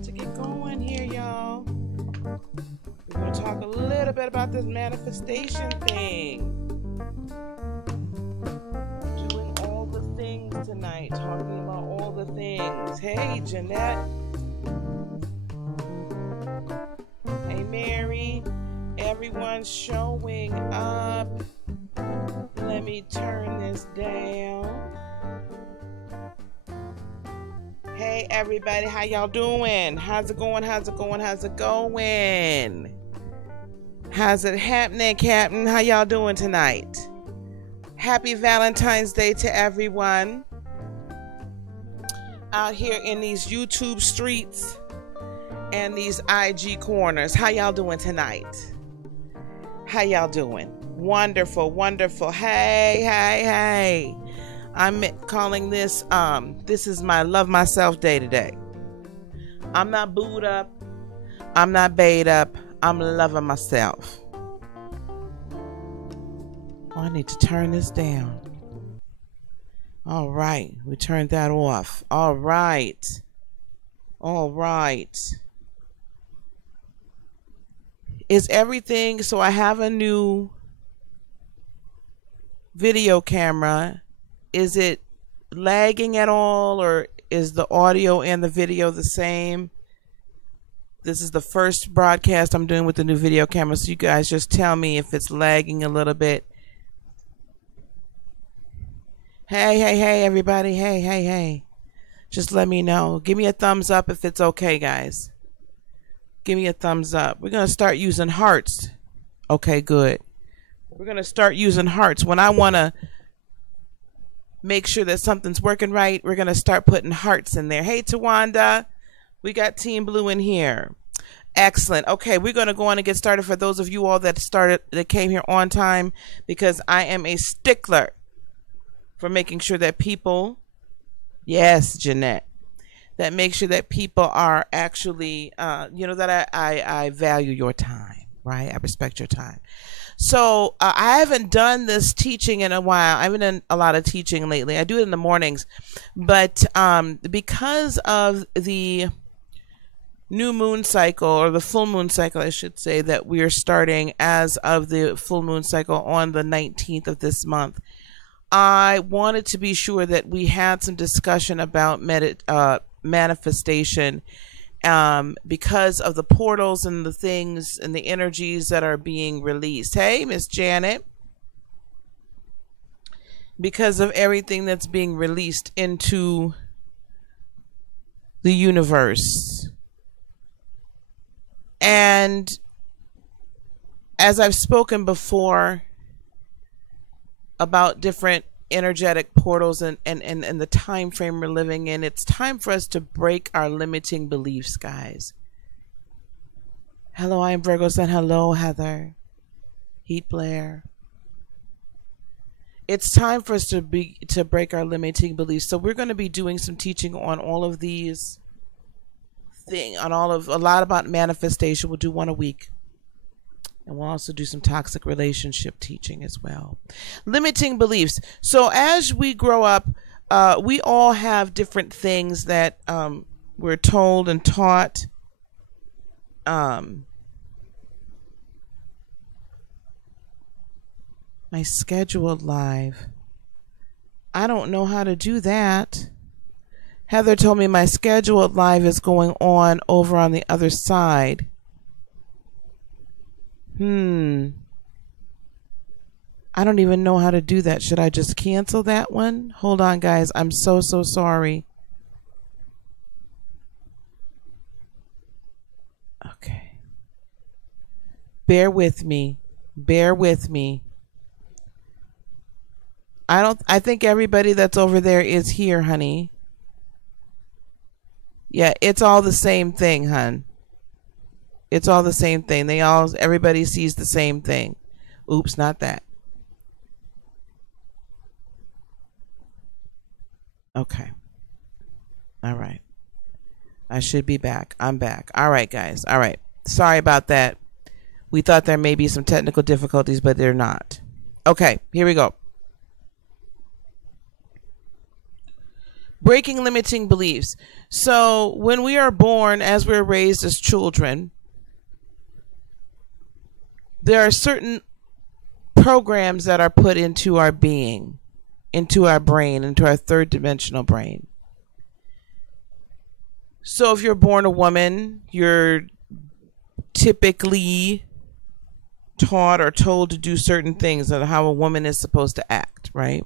about to get going here, y'all. We're going to talk a little bit about this manifestation thing. Doing all the things tonight. Talking about all the things. Hey, Jeanette. Hey, Mary. Everyone's showing up. Let me turn this down. Hey everybody, how y'all doing? How's it going? How's it going? How's it going? How's it happening, Captain? How y'all doing tonight? Happy Valentine's Day to everyone out here in these YouTube streets and these IG corners. How y'all doing tonight? How y'all doing? Wonderful, wonderful. Hey. I'm calling this, this is my Love Myself Day today. I'm not booed up. I'm not bayed up. I'm loving myself. Oh, I need to turn this down. All right. We turned that off. All right. Is everything, so I have a new video camera. Is it lagging at all, or is the audio and the video the same? This is the first broadcast I'm doing with the new video camera, so you guys just tell me if it's lagging a little bit. Hey, everybody. Hey. Just let me know. Give me a thumbs up if it's okay, guys. Give me a thumbs up. We're going to start using hearts. Okay, good. We're going to start using hearts. When I want to make sure that something's working right, we're going to start putting hearts in there. Hey, Tawanda, we got Team Blue in here. Excellent. Okay, we're going to go on and get started. For those of you all that came here on time, because I am a stickler for making sure that people, yes, Jeanette, that make sure that people are actually, that I value your time, right? I respect your time. So I haven't done this teaching in a while. I haven't done a lot of teaching lately. I do it in the mornings, but because of the new moon cycle, or the full moon cycle, I should say, that we are starting as of the full moon cycle on the 19th of this month, I wanted to be sure that we had some discussion about manifestation, because of the portals and the things and the energies that are being released. Hey, Miss Janet. Because of everything that's being released into the universe. And as I've spoken before about different energetic portals and the time frame we're living in, it's time for us to break our limiting beliefs, guys. Hello, I am Virgo Sun. Hello, Heather. Heat Blair. It's time for us to break our limiting beliefs. So we're going to be doing some teaching on all of these things, a lot about manifestation. We'll do one a week. And we'll also do some toxic relationship teaching as well. Limiting beliefs. So as we grow up, we all have different things that we're told and taught. My scheduled live. I don't know how to do that. Heather told me my scheduled live is going on over on the other side. I don't even know how to do that. Should I just cancel that one? Hold on, guys. I'm so sorry. Okay. Bear with me. I think everybody that's over there is here, honey. Yeah, it's all the same thing, hun. It's all the same thing. Everybody sees the same thing. Oops, not that. Okay. All right. I should be back. I'm back. All right, guys. All right. Sorry about that. We thought there may be some technical difficulties, but they're not. Okay, here we go. Breaking limiting beliefs. So when we are born, as we're raised as children, there are certain programs that are put into our being, into our brain, into our third dimensional brain. So if you're born a woman, you're typically taught or told to do certain things, and how a woman is supposed to act, right?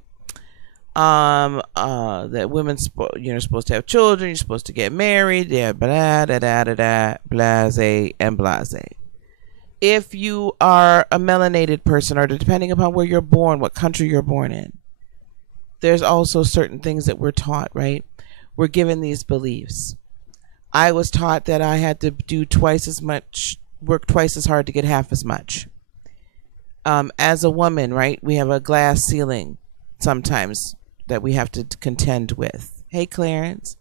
That women, you're supposed to have children, you're supposed to get married, yeah, blah, da, da, da, da, blase, and blase. If you are a melanated person, or depending upon where you're born, what country you're born in, there's also certain things that we're taught, right? We're given these beliefs. I was taught that I had to do twice as much, work twice as hard to get half as much. As a woman, right, we have a glass ceiling sometimes that we have to contend with. Hey, Clarence.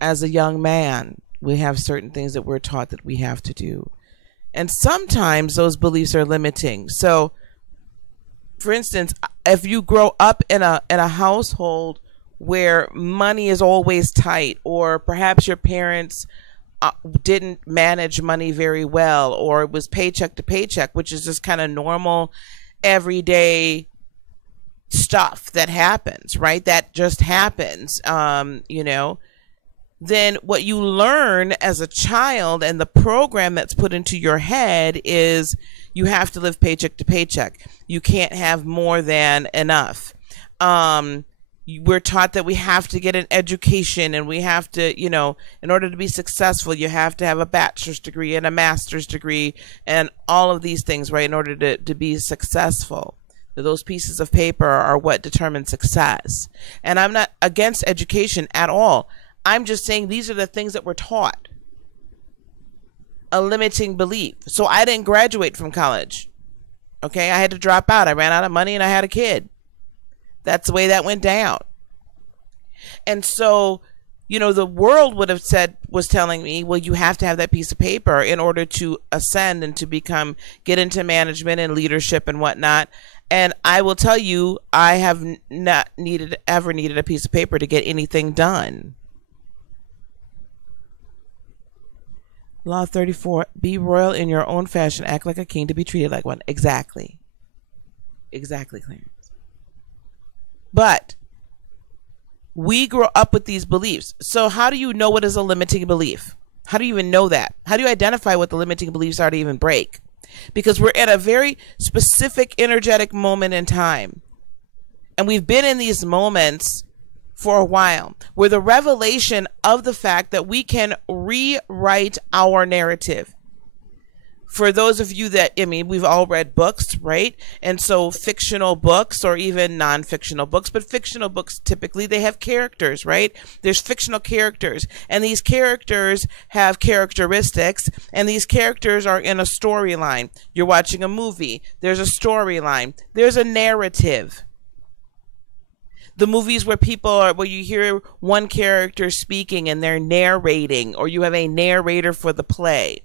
As a young man, we have certain things that we're taught that we have to do. And sometimes those beliefs are limiting. So, for instance, if you grow up in a household where money is always tight, or perhaps your parents didn't manage money very well, or it was paycheck to paycheck, which is just kind of normal, everyday stuff that happens, right? That just happens, you know. Then what you learn as a child, and the program that's put into your head, is you have to live paycheck to paycheck. You can't have more than enough. We're taught that we have to get an education, and we have to, you know, in order to be successful, you have to have a bachelor's degree and a master's degree and all of these things, right, in order to be successful. Those pieces of paper are what determine success. And I'm not against education at all. I'm just saying these are the things that we're taught. A limiting belief. So I didn't graduate from college. Okay, I had to drop out. I ran out of money and I had a kid. That's the way that went down. And so, you know, the world was telling me, well, you have to have that piece of paper in order to ascend and to get into management and leadership and whatnot. And I will tell you, I have not ever needed a piece of paper to get anything done. Law 34, be royal in your own fashion. Act like a king to be treated like one. Exactly. Exactly, Clarence. But we grow up with these beliefs. So how do you know what is a limiting belief? How do you even know that? How do you identify what the limiting beliefs are to even break? Because we're at a very specific energetic moment in time. And we've been in these moments for a while, where the revelation of the fact that we can rewrite our narrative. For those of you that, I mean, we've all read books, right? And so fictional books, or even non-fictional books, but fictional books, typically they have characters, right? There's fictional characters, and these characters have characteristics, and these characters are in a storyline. You're watching a movie. There's a storyline. There's a narrative. The movies where you hear one character speaking and they're narrating, or you have a narrator for the play.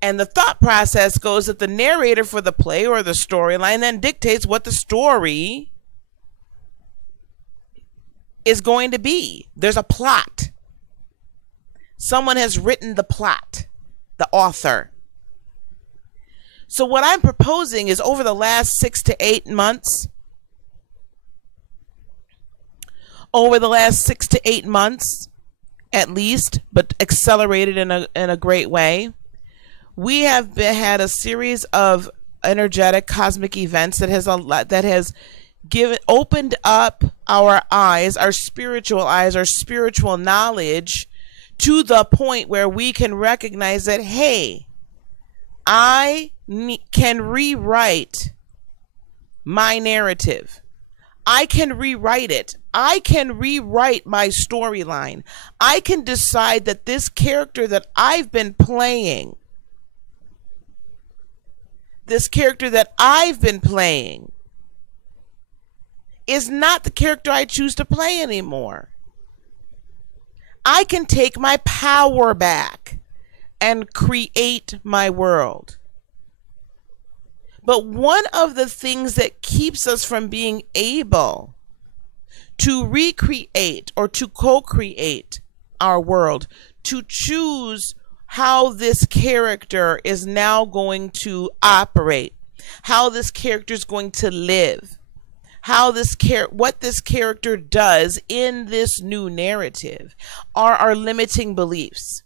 And the thought process goes that the narrator for the play or the storyline then dictates what the story is going to be. There's a plot. Someone has written the plot, the author. So what I'm proposing is, over the last 6 to 8 months, at least, but accelerated in a great way, we have had a series of energetic cosmic events that has opened up our eyes, our spiritual knowledge, to the point where we can recognize that, hey, I can rewrite my narrative. I can rewrite it. I can rewrite my storyline. I can decide that this character that I've been playing, is not the character I choose to play anymore. I can take my power back and create my world. But one of the things that keeps us from being able to recreate or to co-create our world, to choose how this character is now going to operate, how this character is going to live, how what this character does in this new narrative are our limiting beliefs.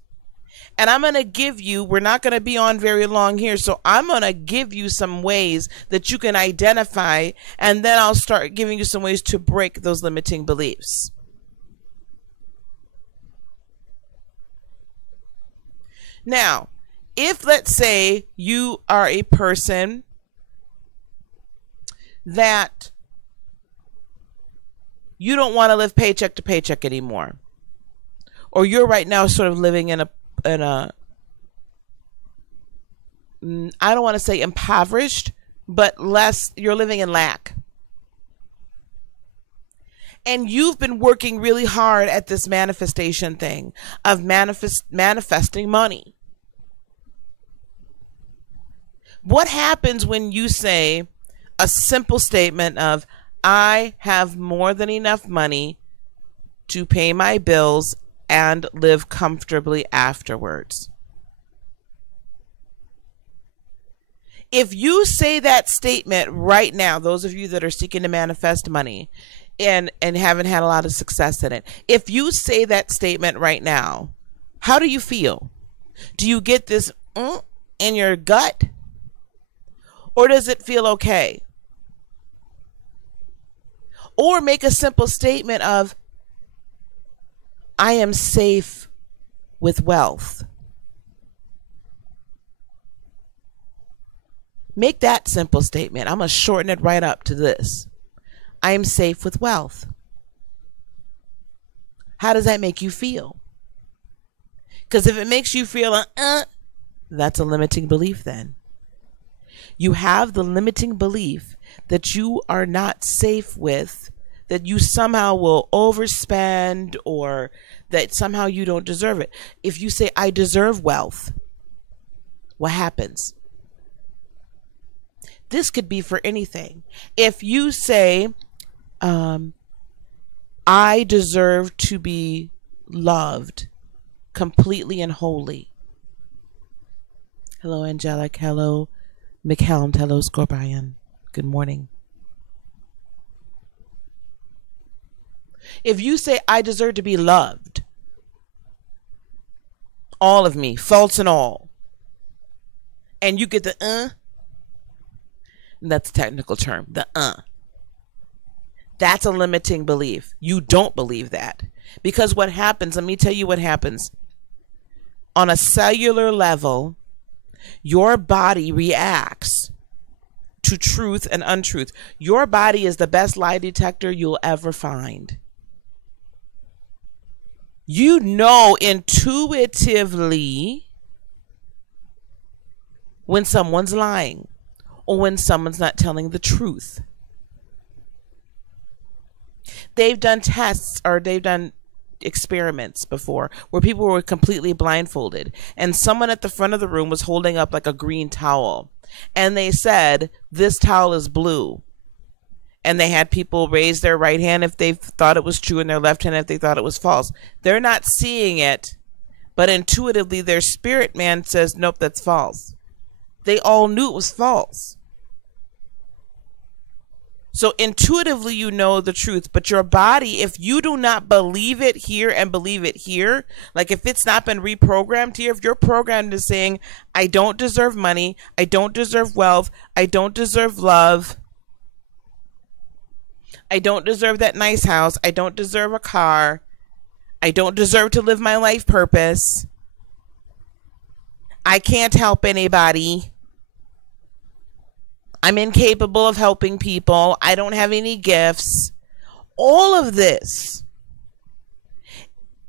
And I'm going to give you, we're not going to be on very long here, so I'm going to give you some ways that you can identify, and then I'll start giving you some ways to break those limiting beliefs. Now, if let's say you are a person that you don't want to live paycheck to paycheck anymore, or you're right now sort of living in a I don't want to say impoverished, but you're living in lack. And you've been working really hard at this manifestation thing of manifesting money. What happens when you say a simple statement of, I have more than enough money to pay my bills and live comfortably afterwards? If you say that statement right now, those of you that are seeking to manifest money and haven't had a lot of success in it, if you say that statement right now, how do you feel? Do you get this in your gut? Or does it feel okay? Or make a simple statement of, I am safe with wealth. Make that simple statement. I'm going to shorten it right up to this. I am safe with wealth. How does that make you feel? Because if it makes you feel, that's a limiting belief then. You have the limiting belief that you are not safe with, that you somehow will overspend, or that somehow you don't deserve it. If you say, I deserve wealth, what happens? This could be for anything. If you say, I deserve to be loved completely and wholly. Hello, Angelic. Hello, McHelm. Hello, Scorpion. Good morning. If you say, I deserve to be loved, all of me, faults and all, and you get the that's a technical term, the that's a limiting belief. You don't believe that. Because what happens, let me tell you what happens. On a cellular level, your body reacts to truth and untruth. Your body is the best lie detector you'll ever find. You know intuitively when someone's lying or when someone's not telling the truth. They've done tests, or they've done experiments before where people were completely blindfolded and someone at the front of the room was holding up like a green towel, and they said, this towel is blue. And they had people raise their right hand if they thought it was true, and their left hand if they thought it was false. They're not seeing it, but intuitively their spirit man says, nope, that's false. They all knew it was false. So intuitively you know the truth, but your body, if you do not believe it here and believe it here, like if it's not been reprogrammed here, if you're programmed to saying, I don't deserve money, I don't deserve wealth, I don't deserve love, I don't deserve that nice house, I don't deserve a car, I don't deserve to live my life purpose, I can't help anybody, I'm incapable of helping people, I don't have any gifts. All of this,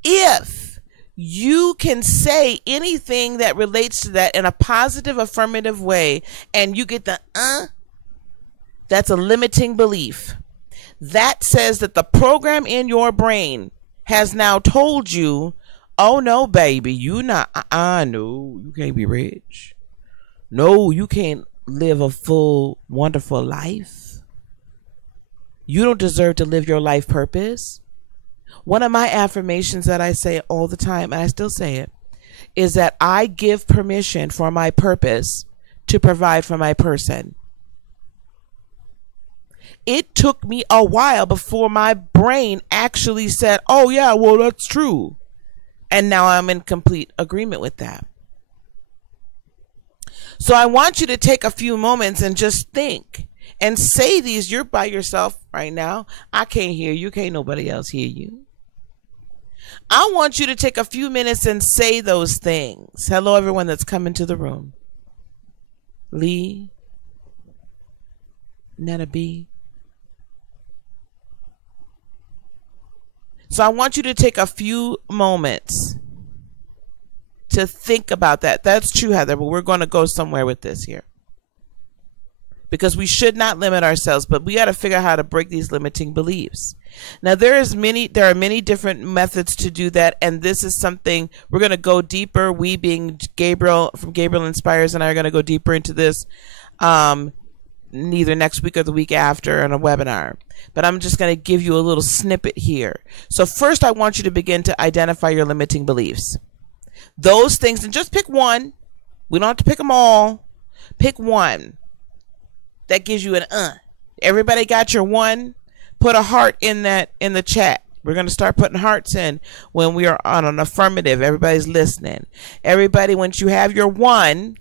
if you can say anything that relates to that in a positive, affirmative way, and you get the that's a limiting belief. That says that the program in your brain has now told you, oh no, baby, you not, no, you can't be rich. No, you can't live a full, wonderful life. You don't deserve to live your life purpose. One of my affirmations that I say all the time, and I still say it, is that I give permission for my purpose to provide for my person. It took me a while before my brain actually said, oh yeah, well, that's true. And now I'm in complete agreement with that. So I want you to take a few moments and just think and say these. You're by yourself right now. I can't hear you. Can't nobody else hear you. I want you to take a few minutes and say those things. Hello, everyone that's come into the room. Lee, Netta B. So I want you to take a few moments to think about that. That's true, Heather, but we're going to go somewhere with this here. Because we should not limit ourselves, but we got to figure out how to break these limiting beliefs. Now, there are many different methods to do that, and this is something we're going to go deeper. We, being Gabriel from Gabriel Inspires, and I are going to go deeper into this either next week or the week after in a webinar. But I'm just going to give you a little snippet here. So first, I want you to begin to identify your limiting beliefs. Those things, and just pick one. We don't have to pick them all. Pick one that gives you an Everybody got your one? Put a heart in the chat. We're going to start putting hearts in when we are on an affirmative. Everybody's listening. Everybody, once you have your one,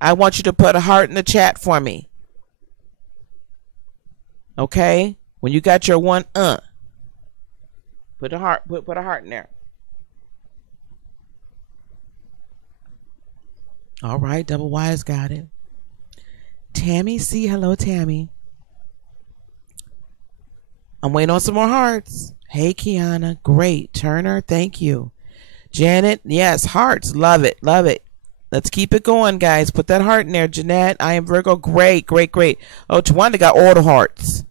I want you to put a heart in the chat for me. Okay? When you got your one, put a heart, put a heart in there. All right, Double Y's got it. Tammy C, hello Tammy. I'm waiting on some more hearts. Hey Kiana, great. Turner, thank you. Janet, yes, hearts, love it, love it. Let's keep it going, guys. Put that heart in there. Jeanette, I am Virgo, great, great, great. Oh, Tawanda got all the hearts.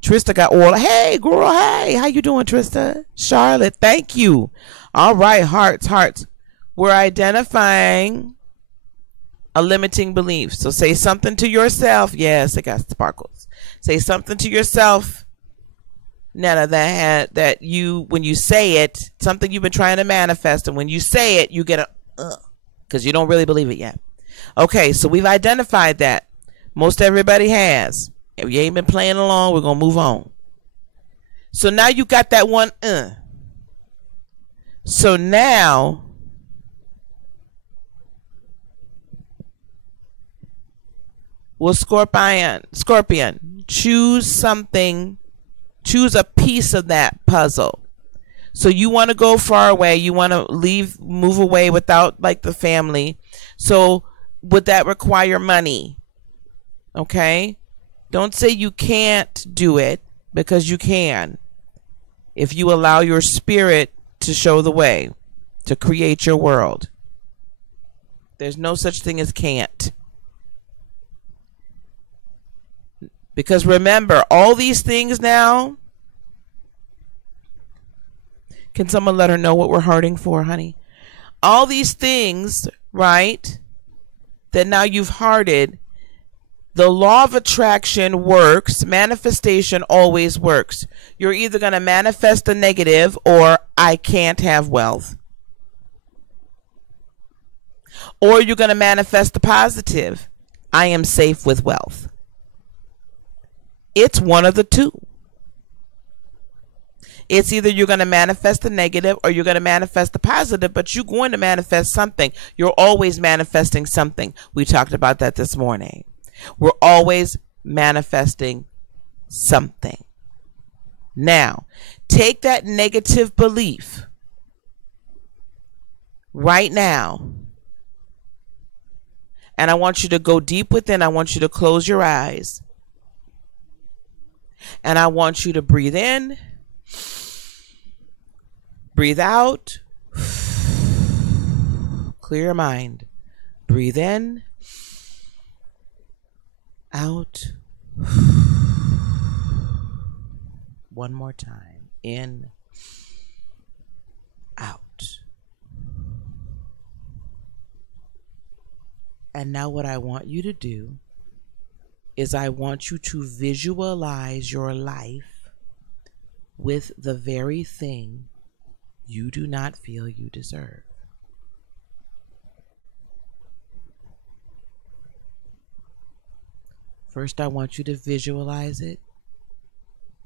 Trista got all. Hey, girl, hey, how you doing, Trista? Charlotte, thank you. All right, hearts, hearts. We're identifying a limiting belief. So say something to yourself. Yes, it got sparkles. Say something to yourself, Netta, that you, when you say it, something you've been trying to manifest, and when you say it, you get a because you don't really believe it yet. Okay, so we've identified that. Most everybody has. If you ain't been playing along, we're gonna move on. So now you got that one. So now, well, Scorpion, choose something, choose a piece of that puzzle. So you want to go far away, you want to move away without like the family. So would that require money? Okay? Don't say you can't do it, because you can. If you allow your spirit to show the way, to create your world. There's no such thing as can't. Because remember, all these things now, can someone let her know what we're hearting for, honey? All these things, right, that now you've hearted, the law of attraction works. Manifestation always works. You're either going to manifest the negative, or I can't have wealth. Or you're going to manifest the positive. I am safe with wealth. It's one of the two. It's either you're going to manifest the negative or you're going to manifest the positive, but you're going to manifest something. You're always manifesting something. We talked about that this morning. We're always manifesting something. Now, take that negative belief right now, and I want you to go deep within. I want you to close your eyes, and I want you to breathe in, breathe out, clear your mind. Breathe in, out, one more time. In, out. And now what I want you to do is I want you to visualize your life with the very thing you do not feel you deserve. First, I want you to visualize it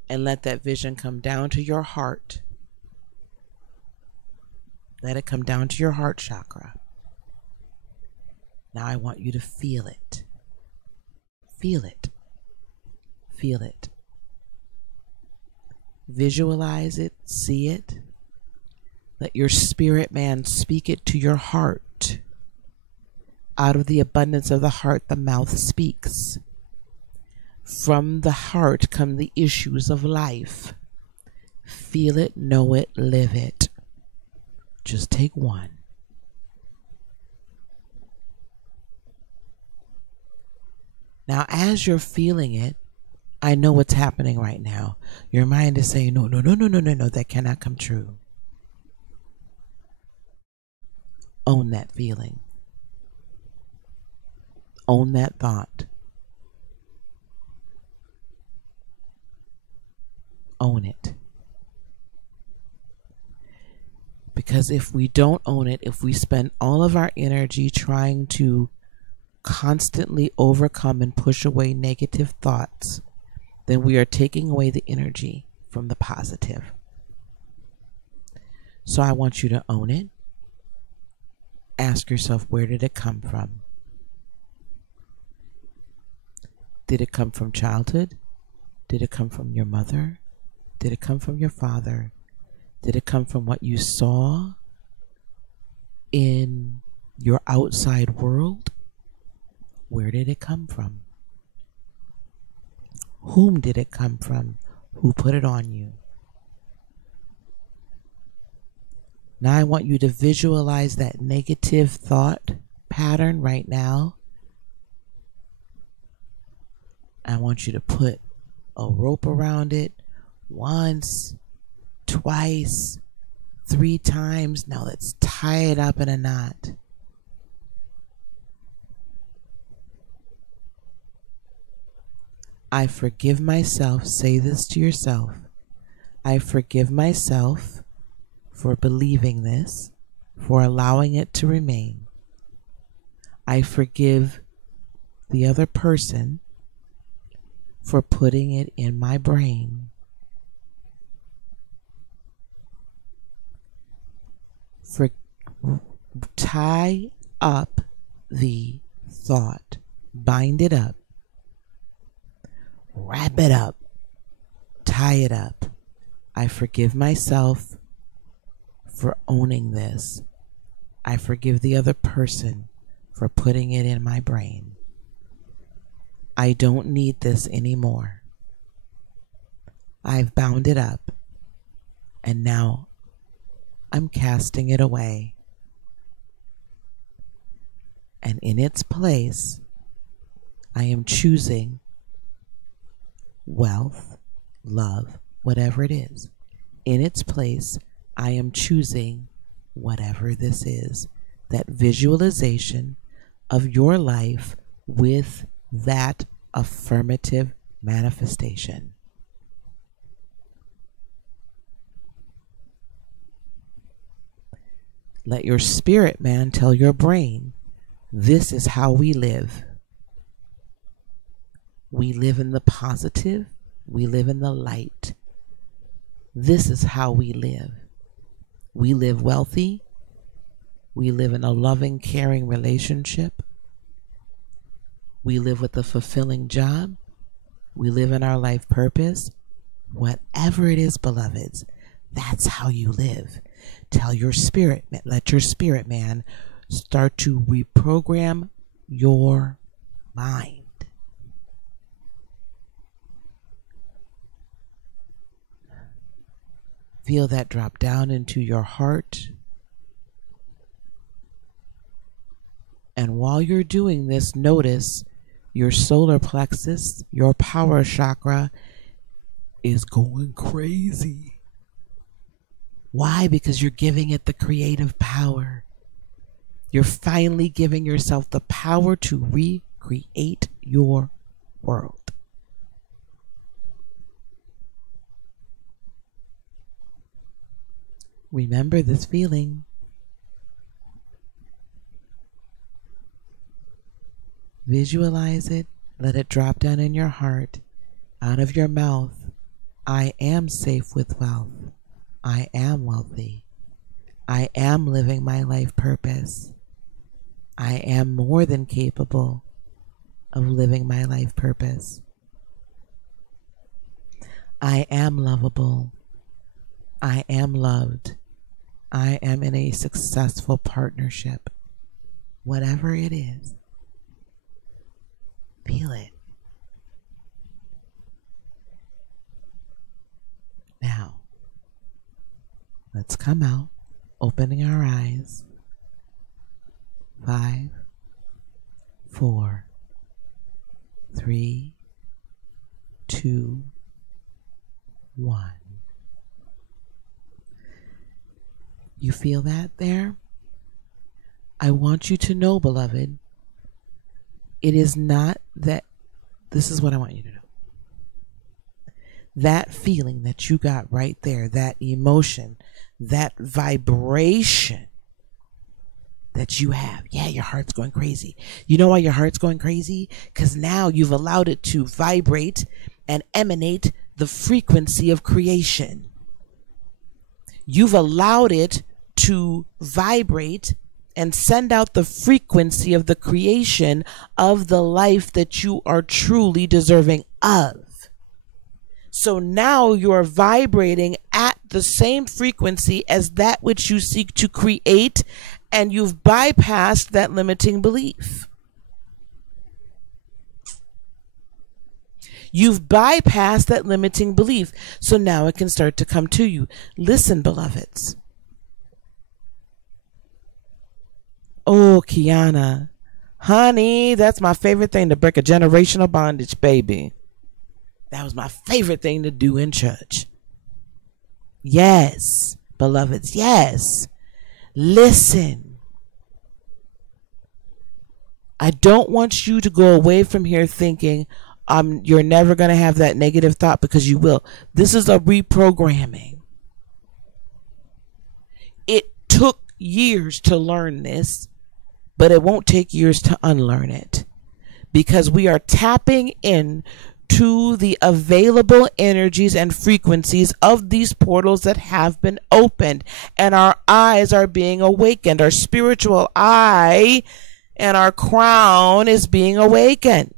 and let that vision come down to your heart. Let it come down to your heart chakra. Now I want you to feel it. Feel it. Feel it. Visualize it. See it. Let your spirit man speak it to your heart. Out of the abundance of the heart, the mouth speaks. From the heart come the issues of life. Feel it, know it, live it. Just take one. Now, as you're feeling it, I know what's happening right now. Your mind is saying, no, that cannot come true. Own that feeling. Own that thought. Own it. Because if we don't own it, if we spend all of our energy trying to constantly overcome and push away negative thoughts, then we are taking away the energy from the positive. So I want you to own it. Ask yourself, where did it come from? Did it come from childhood? Did it come from your mother? Did it come from your father? Did it come from what you saw in your outside world? Where did it come from? Whom did it come from? Who put it on you? Now I want you to visualize that negative thought pattern right now. I want you to put a rope around it once, twice, 3 times. Now let's tie it up in a knot. I forgive myself. Say this to yourself. I forgive myself for believing this, for allowing it to remain. I forgive the other person for putting it in my brain. Tie up the thought. Bind it up. Wrap it up. Tie it up. I forgive myself for owning this. I forgive the other person for putting it in my brain. I don't need this anymore. I've bound it up, and now I'm casting it away. And in its place, I am choosing wealth, love, whatever it is. In its place, I am choosing whatever this is. That visualization of your life with that affirmative manifestation. Let your spirit man tell your brain, this is how we live. We live in the positive. We live in the light. This is how we live. We live wealthy. We live in a loving, caring relationship. We live with a fulfilling job. We live in our life purpose. Whatever it is, beloveds, that's how you live. Tell your spirit, let your spirit man start to reprogram your mind. Feel that drop down into your heart. And while you're doing this, notice your solar plexus, your power chakra, is going crazy. Why? Because you're giving it the creative power. You're finally giving yourself the power to recreate your world. Remember this feeling. Visualize it. Let it drop down in your heart, out of your mouth. I am safe with wealth. I am wealthy. I am living my life purpose. I am more than capable of living my life purpose. I am lovable. I am loved. I am in a successful partnership. Whatever it is, feel it. Now, let's come out, opening our eyes. 5, 4, 3, 2, 1. You feel that there? I want you to know, beloved, it is not that. This is what I want you to do. That feeling that you got right there, that emotion, that vibration that you have. Yeah, your heart's going crazy. You know why your heart's going crazy? Because now you've allowed it to vibrate and emanate the frequency of creation. You've allowed it to vibrate and send out the frequency of the creation of the life that you are truly deserving of. So now you're vibrating at the same frequency as that which you seek to create, and you've bypassed that limiting belief. You've bypassed that limiting belief. So now it can start to come to you. Listen, beloveds. Oh, Kiana. Honey, that's my favorite thing, to break a generational bondage, baby. That was my favorite thing to do in church. Yes, beloveds, yes. Listen. I don't want you to go away from here thinking you're never going to have that negative thought, because you will. This is a reprogramming. It took years to learn this, but it won't take years to unlearn it, because we are tapping in to the available energies and frequencies of these portals that have been opened, and our eyes are being awakened. Our spiritual eye and our crown is being awakened.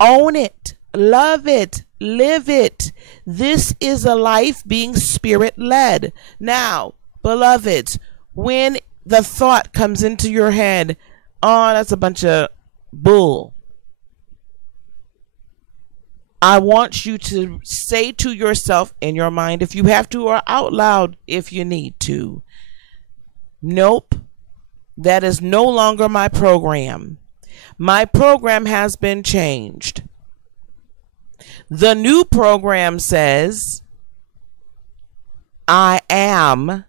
Own it, love it, live it. This is a life being spirit-led. Now, beloveds, when the thought comes into your head, oh, that's a bunch of bull, I want you to say to yourself in your mind, if you have to, or out loud if you need to, nope, that is no longer my program. My program has been changed. The new program says, I am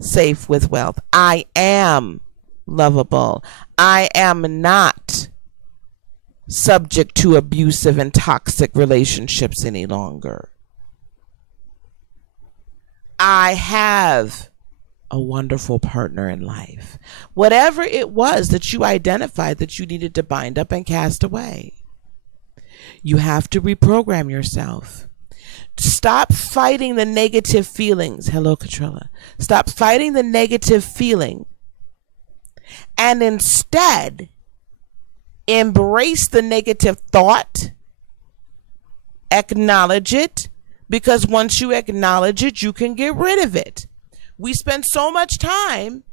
safe with wealth. I am lovable. I am not subject to abusive and toxic relationships any longer. I have a wonderful partner in life. Whatever it was that you identified that you needed to bind up and cast away, you have to reprogram yourself. Stop fighting the negative feelings. Hello, Katrilla. Stop fighting the negative feeling, and instead embrace the negative thought. Acknowledge it, because once you acknowledge it, you can get rid of it. We spend so much time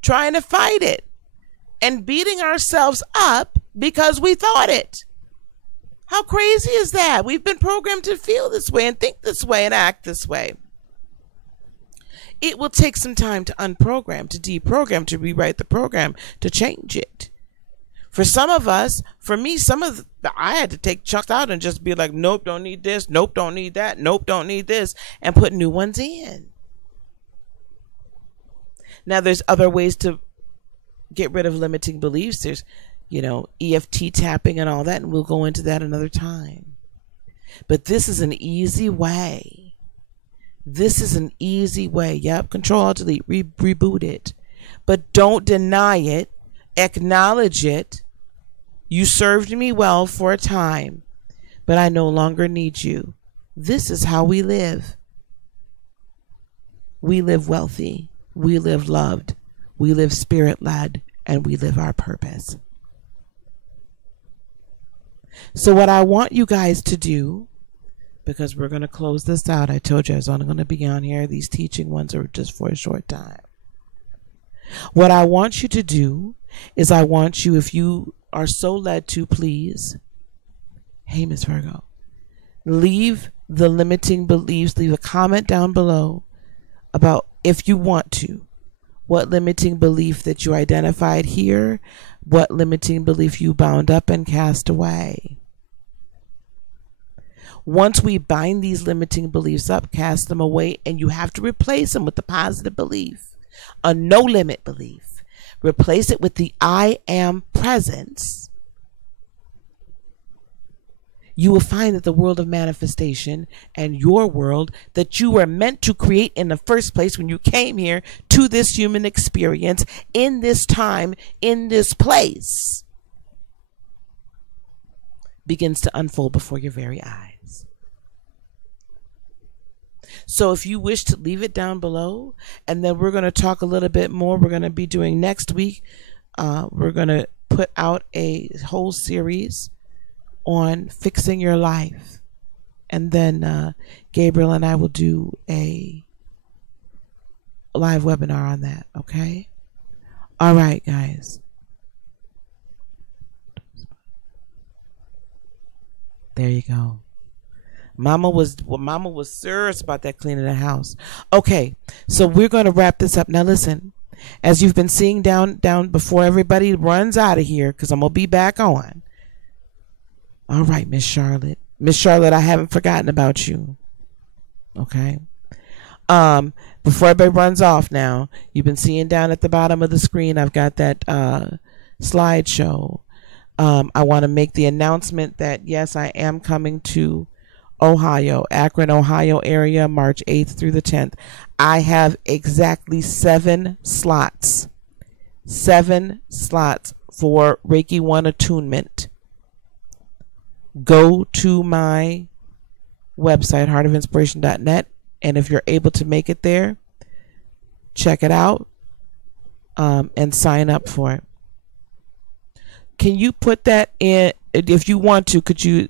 trying to fight it and beating ourselves up because we thought it. How crazy is that? We've been programmed to feel this way and think this way and act this way. It will take some time to unprogram, to deprogram, to rewrite the program, to change it. For some of us, for me, I had to take chunks out and just be like, nope, don't need this. Nope, don't need that. Nope, don't need this. And put new ones in. Now, there's other ways to get rid of limiting beliefs. There's, EFT tapping and all that, and we'll go into that another time. But this is an easy way. This is an easy way. Yep, Control Alt Delete, reboot it. But don't deny it. Acknowledge it. You served me well for a time, but I no longer need you. This is how we live. We live wealthy. We live loved. We live spirit-led. And we live our purpose. So what I want you guys to do, because we're going to close this out. I told you I was only going to be on here. These teaching ones are just for a short time. What I want you to do is I want you, if you are so led to, please, hey, Miss Virgo, leave the limiting beliefs, leave a comment down below about, if you want to, what limiting belief that you identified here, what limiting belief you bound up and cast away. Once we bind these limiting beliefs up, cast them away, and you have to replace them with the positive belief, a no limit belief. Replace it with the I am presence. You will find that the world of manifestation and your world that you were meant to create in the first place when you came here to this human experience, in this time, in this place, begins to unfold before your very eyes. So if you wish to, leave it down below, and then we're going to talk a little bit more. We're going to be doing next week. We're going to put out a whole series on fixing your life, and then Gabriel and I will do a live webinar on that. Okay, all right, guys. There you go. Mama was serious about that cleaning the house. Okay, so we're going to wrap this up now. Listen, as you've been seeing down before everybody runs out of here, because I'm gonna be back on. All right, Miss Charlotte. Miss Charlotte, I haven't forgotten about you. Okay. Before everybody runs off now, you've been seeing down at the bottom of the screen, I've got that slideshow. I want to make the announcement that, yes, I am coming to Ohio, Akron, Ohio area, March 8th through the 10th. I have exactly 7 slots. 7 slots for Reiki 1 attunement. Go to my website, heartofinspiration.net, and if you're able to make it there, check it out and sign up for it. Can you put that in, if you want to, could you,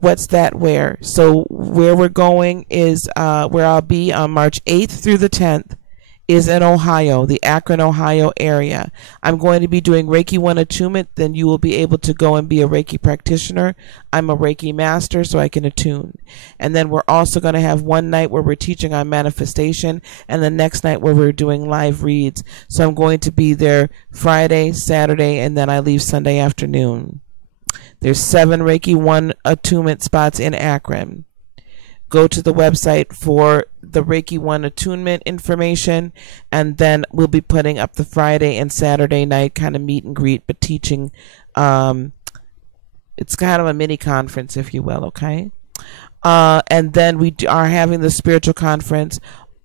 what's that where? So where we're going is, where I'll be on March 8th through the 10th is in Ohio, the Akron, Ohio area. I'm going to be doing Reiki 1 attunement. Then you will be able to go and be a Reiki practitioner. I'm a Reiki master, so I can attune. And then we're also going to have one night where we're teaching on manifestation, and the next night where we're doing live reads. So I'm going to be there Friday, Saturday, and then I leave Sunday afternoon. There's 7 Reiki 1 attunement spots in Akron. Go to the website for the Reiki 1 attunement information, and then we'll be putting up the Friday and Saturday night kind of meet and greet, but teaching. It's kind of a mini conference, if you will, okay? And then we are having the spiritual conference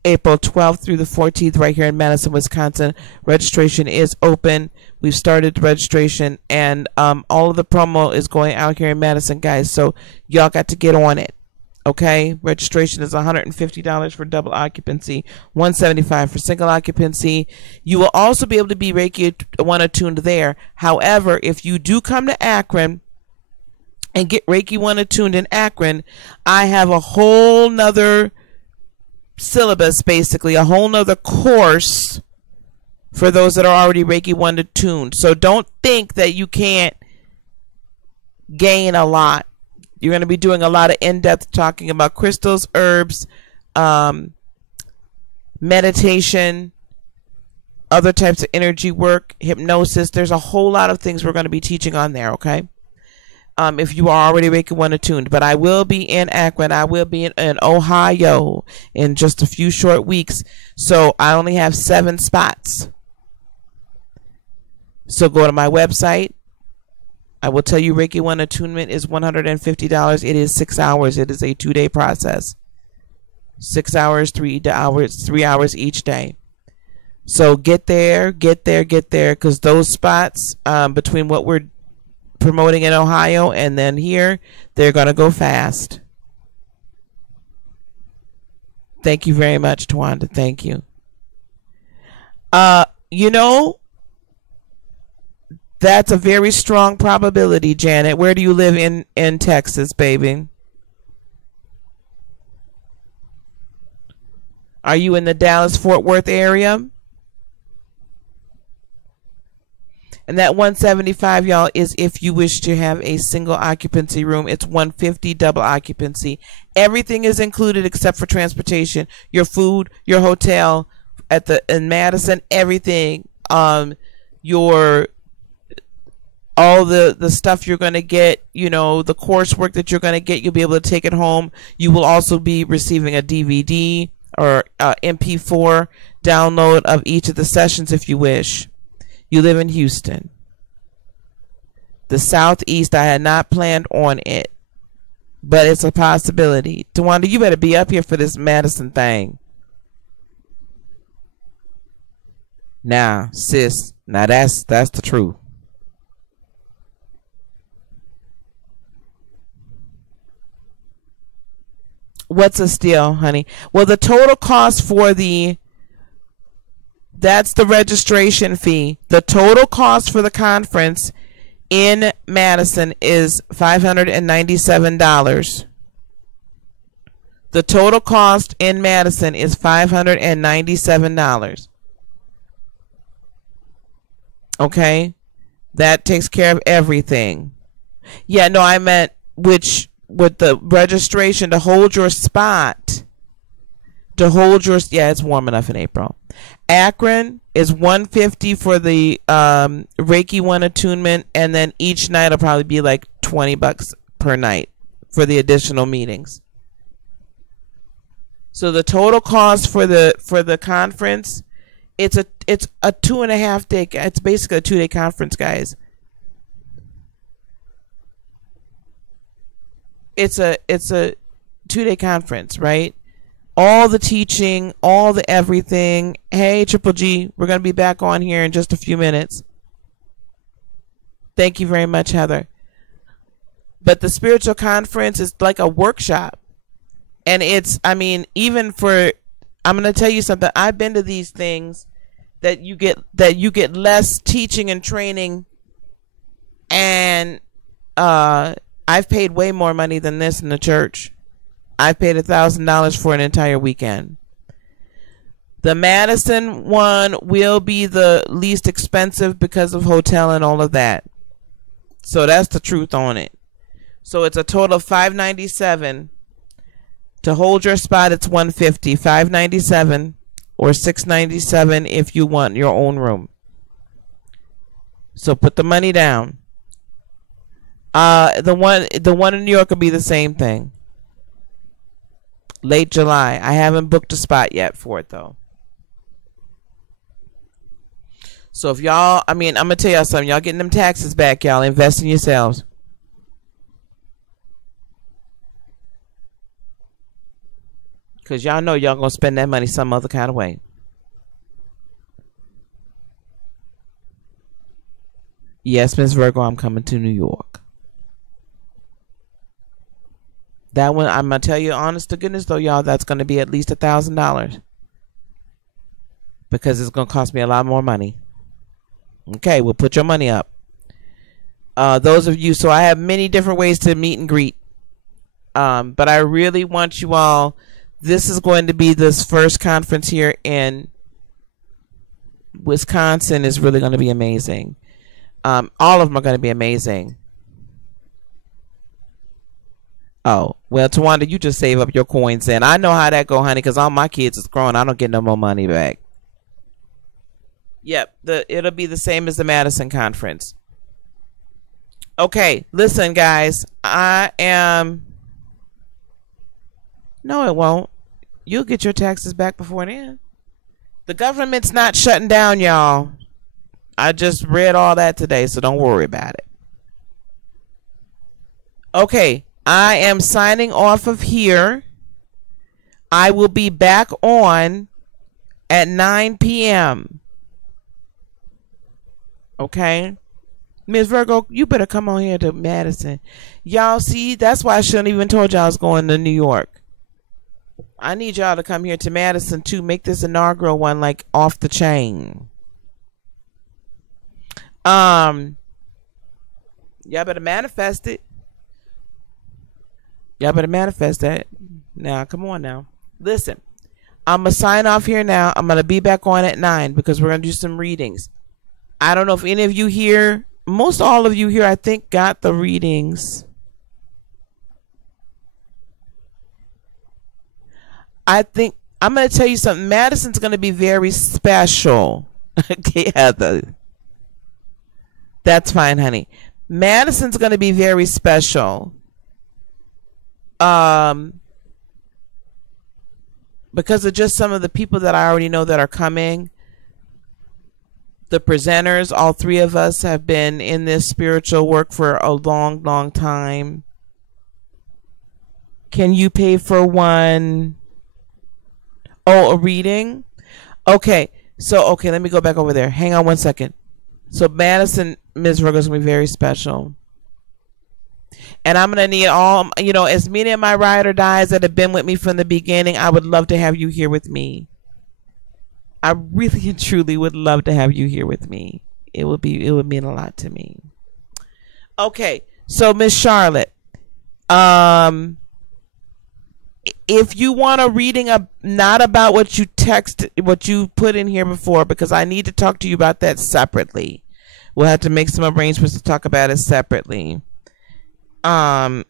April 12th through the 14th right here in Madison, Wisconsin. Registration is open. We've started the registration, and all of the promo is going out here in Madison, guys, so y'all got to get on it. Okay, registration is $150 for double occupancy, $175 for single occupancy. You will also be able to be Reiki 1 attuned there. However, if you do come to Akron and get Reiki 1 attuned in Akron, I have a whole nother syllabus, basically a whole nother course for those that are already Reiki 1 attuned. So don't think that you can't gain a lot. You're going to be doing a lot of in-depth talking about crystals, herbs, meditation, other types of energy work, hypnosis. There's a whole lot of things we're going to be teaching on there, okay? If you are already Reiki 1 attuned. But I will be in Akron. I will be in Ohio in just a few short weeks. So I only have 7 spots. So go to my website. I will tell you Reiki 1 attunement is $150. It is 6 hours. It is a 2-day process. 6 hours, 3 hours each day. So get there, because those spots between what we're promoting in Ohio and then here, they're going to go fast. Thank you very much, Tawanda. Thank you. You know, that's a very strong probability, Janet. Where do you live in Texas, baby? Are you in the Dallas-Fort Worth area? And that 175, y'all, is if you wish to have a single occupancy room. It's 150 double occupancy. Everything is included except for transportation, your food, your hotel in Madison, everything. Your all the stuff you're going to get, you know, the coursework that you're going to get, you'll be able to take it home. You will also be receiving a DVD or MP4 download of each of the sessions if you wish. You live in Houston. The Southeast, I had not planned on it, but it's a possibility. Tawanda, you better be up here for this Madison thing. Now, sis, now that's the truth. What's a steal, honey? Well, the total cost for that's the registration fee. The total cost for the conference in Madison is $597. The total cost in Madison is $597. Okay? That takes care of everything. Yeah, no, I meant with the registration to hold your spot. It's warm enough in April. Akron is $150 for the Reiki 1 attunement, and then each night will probably be like $20 per night for the additional meetings. So the total cost for the conference, it's a 2.5 day. It's basically a 2-day conference, guys. It's a 2-day conference, right? All the teaching, all the everything. Hey, Triple G, we're going to be back on here in just a few minutes. Thank you very much, Heather. But the spiritual conference is like a workshop. And it's, I mean, even for, I'm going to tell you something. I've been to these things that you get less teaching and training, and I've paid way more money than this in the church. I paid $1,000 for an entire weekend. The Madison one will be the least expensive because of hotel and all of that. So that's the truth on it. So it's a total of $597. To hold your spot, it's $150. $597 or $697 if you want your own room. So put the money down. The one in New York will be the same thing. Late July. I haven't booked a spot yet for it though. So if y'all, I mean, I'm gonna tell y'all something. Y'all getting them taxes back, y'all. Invest in yourselves. Cause y'all know y'all gonna spend that money some other kind of way. Yes, Miss Virgo, I'm coming to New York. That one, I'm going to tell you, honest to goodness, though, y'all, that's going to be at least $1,000. Because it's going to cost me a lot more money. Okay, well, put your money up. Those of you, so I have many different ways to meet and greet. But I really want you all, this is going to be this first conference here in Wisconsin is really going to be amazing. All of them are going to be amazing. Oh, well, Tawanda, you just save up your coins then. I know how that go, honey, because all my kids is grown. I don't get no more money back. Yep, it'll be the same as the Madison conference. Okay, listen, guys. No, it won't. You'll get your taxes back before then. The government's not shutting down, y'all. I just read all that today, so don't worry about it. Okay, I am signing off of here. I will be back on at 9 p.m. Okay? Miss Virgo, you better come on here to Madison. Y'all see, that's why I shouldn't even told y'all I was going to New York. I need y'all to come here to Madison to make this inaugural one like off the chain. Y'all better manifest it. Y'all better manifest that. Now, come on now. Listen, I'm going to sign off here now. I'm going to be back on at 9 because we're going to do some readings. I don't know if any of you here, most all of you here, I think, got the readings. I think, I'm going to tell you something. Madison's going to be very special. Okay, Heather. That's fine, honey. Madison's going to be very special. Because of just some of the people that I already know that are coming. The presenters, all three of us have been in this spiritual work for a long, long time. Can you pay for one? Oh, a reading? Okay. So, okay, let me go back over there. Hang on one second. So, Madison, Ms. Virgo is going to be very special. And I'm going to need all, you know, as many of my ride or dies that have been with me from the beginning, I would love to have you here with me. I really and truly would love to have you here with me. It would mean a lot to me. Okay, so Miss Charlotte, if you want a reading not about what you put in here before, because I need to talk to you about that separately. We'll have to make some arrangements to talk about it separately. Why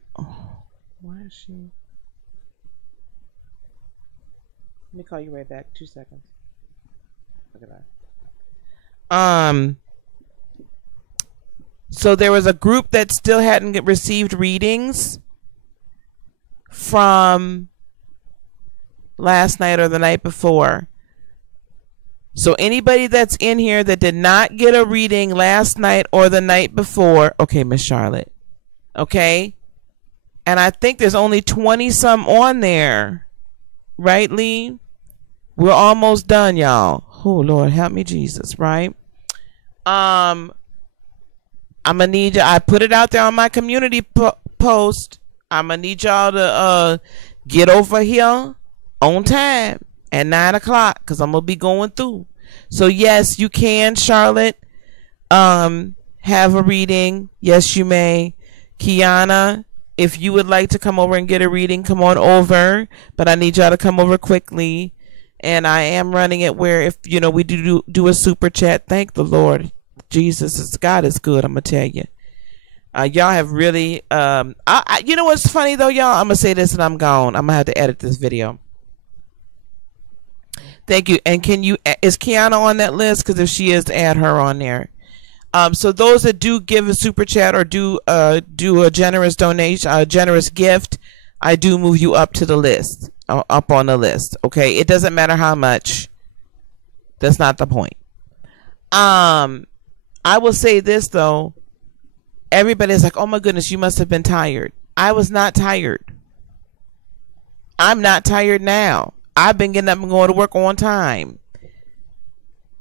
is she? Let me call you right back. 2 seconds. Look at that. So there was a group that still hadn't received readings from last night or the night before. So anybody that's in here that did not get a reading last night or the night before, okay, Miss Charlotte, okay, and I think there's only 20 some on there, right, Lee? We're almost done, y'all. Oh Lord, help me, Jesus, right? I'm gonna need you. I put it out there on my community post. I'm gonna need y'all to get over here on time at 9 o'clock because I'm gonna be going through. So yes, you can, Charlotte, have a reading. Yes, you may. Kiana, if you would like to come over and get a reading, come on over. But I need y'all to come over quickly. And I am running it where if, you know, we do a super chat. Thank the Lord. Jesus, God is good, I'm going to tell you. Y'all have really, you know what's funny though, y'all? I'm going to say this and I'm gone. I'm going to have to edit this video. Thank you. And is Kiana on that list? Because if she is, add her on there. So those that do give a super chat or do a generous donation, a generous gift, I do move you up to the list, up on the list. Okay, it doesn't matter how much. That's not the point. I will say this though. Everybody's like, "Oh my goodness, you must have been tired." I was not tired. I'm not tired now. I've been getting up and going to work on time.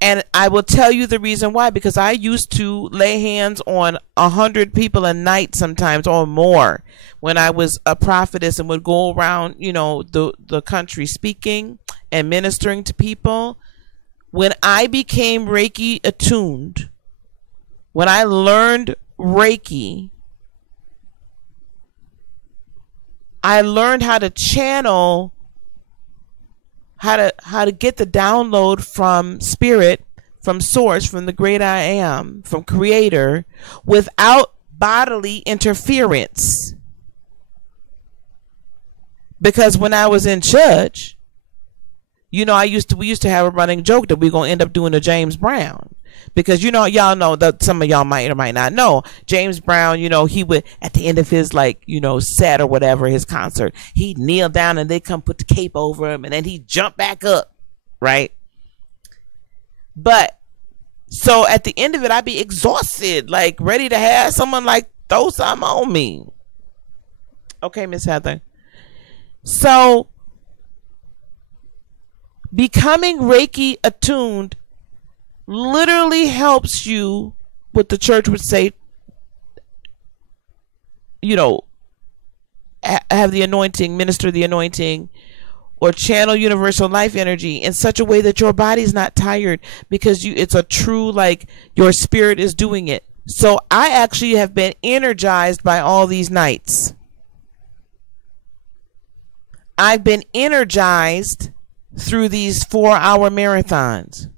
And I will tell you the reason why, because I used to lay hands on 100 people a night sometimes or more when I was a prophetess and would go around, you know, the country speaking and ministering to people. When I became Reiki attuned, when I learned Reiki, I learned how to channel, how to get the download from spirit, from source, from the great I am, from creator, without bodily interference. Because when I was in church, you know, we used to have a running joke that we're gonna end up doing a James Brown. Because, you know, y'all know that some of y'all might or might not know, James Brown, you know, he would, at the end of his, like, you know, set or whatever, his concert, he'd kneel down and they'd come put the cape over him and then he'd jump back up, right? But So at the end of it, I'd be exhausted, like ready to have someone like throw something on me. Okay, Miss Heather. So becoming Reiki attuned literally helps you, what the church would say, you know, have the anointing, minister the anointing, or channel universal life energy in such a way that your body's not tired, because it's a true, like, your spirit is doing it. So I actually have been energized by all these nights. I've been energized through these 4-hour marathons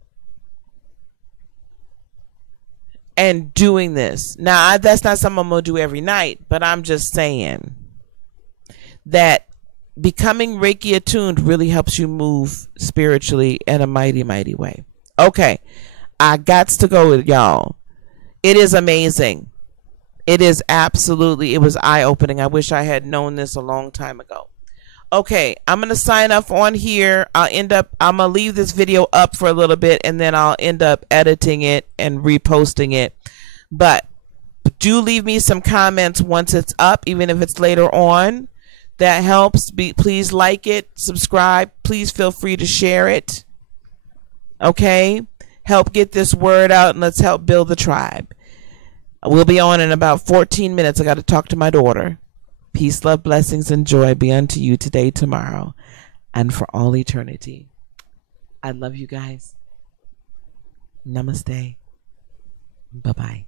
and doing this. Now, that's not something I'm going to do every night, but I'm just saying that becoming Reiki attuned really helps you move spiritually in a mighty, mighty way. Okay, I got to go with y'all. It is amazing. It is absolutely, it was eye-opening. I wish I had known this a long time ago. Okay, I'm going to sign up on here. I'm going to leave this video up for a little bit, and then I'll end up editing it and reposting it. But do leave me some comments once it's up, even if it's later on. That helps. Please like it, subscribe. Please feel free to share it. Okay? Help get this word out, and let's help build the tribe. We'll be on in about 14 minutes. I got to talk to my daughter. Peace, love, blessings, and joy be unto you today, tomorrow, and for all eternity. I love you guys. Namaste. Bye-bye.